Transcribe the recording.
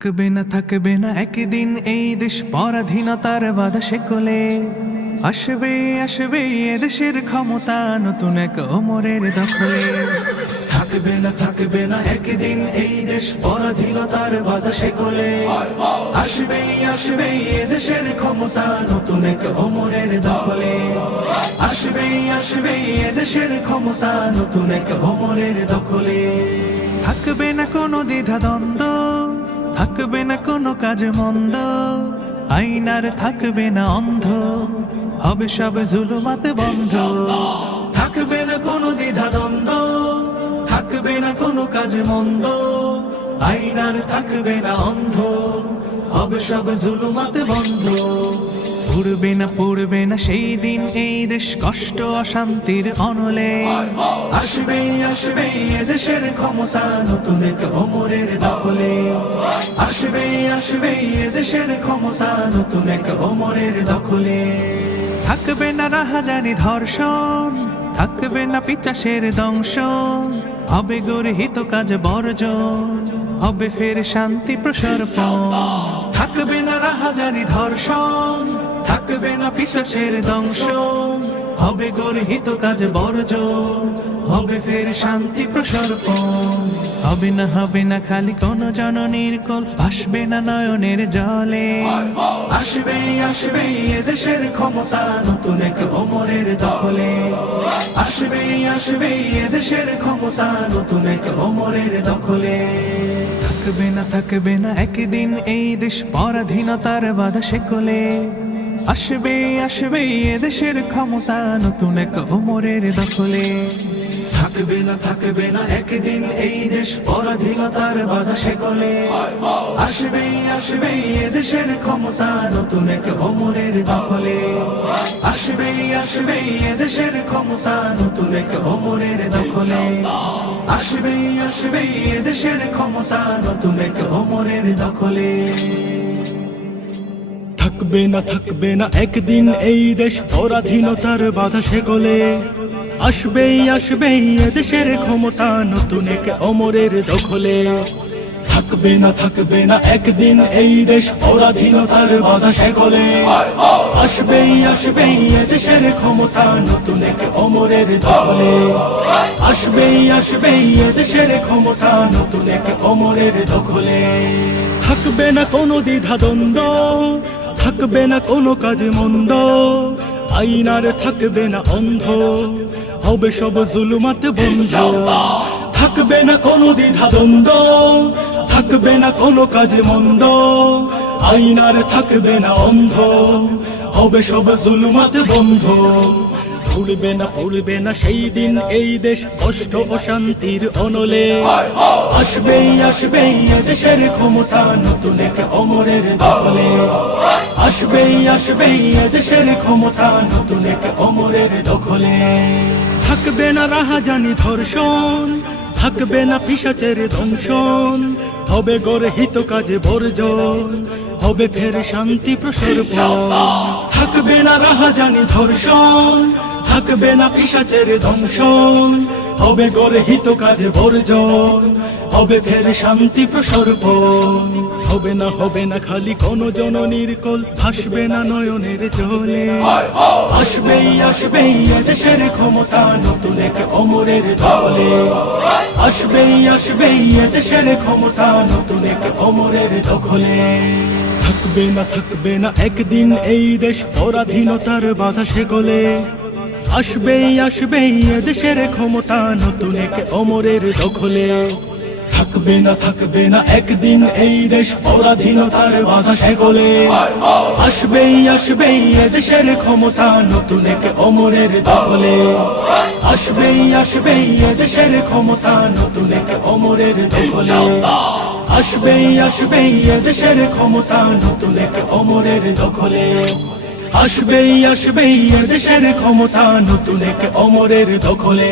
থাকবে না একদিন এই দেশ পরাধীনতার বাধা শেকলে। আসবে আসবে এদেশের ক্ষমতা নতুন এক ওমরের দখলে। থাকবে না একদিন এই দেশ পরাধীনতার বাধা শেকলে। আসবে আসবে এদেশের ক্ষমতা নতুন এক ওমরের দখলে। আসবে আসবে এদেশের ক্ষমতা নতুন এক ওমরের দখলে। থাকবে না কোনো দ্বিধা দ্বন্দ্ব, থাকবে না কোনো কাজ মন্দ, আইনার থাকবে না অন্ধ, হবে সব জুলুমাত বন্ধ। থাকবে না কোনো দ্বিধা দ্বন্দ্ব, থাকবে না কোনো কাজ মন্দ, আইনার থাকবে না অন্ধ, হবে সব জুলুমাত বন্ধ। পড়বে না সেই দিন এই দেশ কষ্ট অশান্তির অনলে। আসবে আসবে এদেশের ক্ষমতা নতুন এক ওমরের দখলে। আসবে আসবে এদেশের ক্ষমতা নতুন এক ওমরের দখলে। থাকবে না রাহাজানি ধর্ষণ, থাকবে না পিচাসের দংশন, হবে গর্হিত কাজ বর্জন, হবে ফের শান্তি প্রসর্পণ। থাকবে না রাহাজানি ধর্ষণ, থাকবে না পিচাসের দংশন, হবে গর্হিত কাজ বর্জন, হবে ফের শান্তি প্রসর্পণ। হবে না খালি কোন জননীর কোল, আসবে না নয়নের জলে। আসবে আসবে এদেশের ক্ষমতা নতুন এক ওমরের দখলে। আসবে আসবে এদেশের ক্ষমতা নতুন এক ওমরের দখলে। থাকবে না একদিন এই দেশ পরাধীনতার বাধা শেকলে। আসবে আসবে এদেশের ক্ষমতা নতুন এক ওমরের দখলে। থাকবে না একদিন এই দেশ পরাধীনতার বাধা শেকলে। আসবে আসবে এদেশের ক্ষমতা নতুন এক ওমরের দখলে। আসবে আসবে এদেশের ক্ষমতা নতুন এক ওমরের দখলে। আসবে আসবে এদেশের ক্ষমতা নতুন এক ওমরের দখলে। থাকবে না একদিন এই দেশ পরাধীনতার বাধা শেকলে। আসবে আসবে এদেশের ক্ষমতা নতুন এক ওমরের দখলে। থাকবে না একদিন এই দেশ পরাধীনতার বাধা শেকলে। আসবে আসবে এদেশের ক্ষমতা নতুন এক ওমরের দখলে। আসবে আসবে এদেশের ক্ষমতা নতুন এক ওমরের দখলে। থাকবে না কোনো দ্বিধা দ্বন্দ্ব, থাকবে না কোনো কাজ মন্দ, আইনার থাকবে না অন্ধ, হবে সব জুলুমাত বন্ধ। থাকবে না কোনো দ্বিধা দ্বন্দ্ব, থাকবে না কোনো কাজ মন্দ, আইনার থাকবে না অন্ধ, হবে সব জুলুমাত বন্ধ। পড়বে না সেই দিন এই দেশ কষ্ট অশান্তির অনলে। আসবে আসবে এদেশের ক্ষমতা নতুন এক ওমরের দখলে। আসবে আসবে এদেশের ক্ষমতা নতুন এক ওমরের দখলে। থাকবে না রাহাজানি ধর্ষণ, থাকবে না পিশাচের দংশন, হবে গর্হিত কাজে বর্জন, হবে ফের শান্তি প্রসর্পণ। থাকবে না রাহাজানি ধর্ষণ, থাকবে না পিশাচের দংশন, হবে গর্হিত কাজে বর্জন, হবে ফের শান্তি প্রসর্পণ। হবে না খালি কোন জননীর কোল, ভাসবে না নয়নের জলে। আসবে আসবে এদেশের ক্ষমতা নতুন এক ওমরের দখলে। আসবে আসবে এদেশের ক্ষমতা নতুন এক ওমরের দখলে। থাকবে না একদিন এই দেশ পরাধীনতার বাধা শেকলে। আসবে আসবে এদেশের ক্ষমতা নতুন এক ওমরের দখলে। থাকবে না একদিন এই দেশ পরাধীনতার বাধা শেকলে। আসবে আসবে এদেশের ক্ষমতা নতুন এক ওমরের দখলে। আসবে আসবে এদেশের ক্ষমতা নতুন এক ওমরের দখলে। আসবে আসবে এদেশের ক্ষমতা নতুন এক ওমরের দখলে। আসবে আসবে এদেশের ক্ষমতা নতুন এক ওমরের দখলে।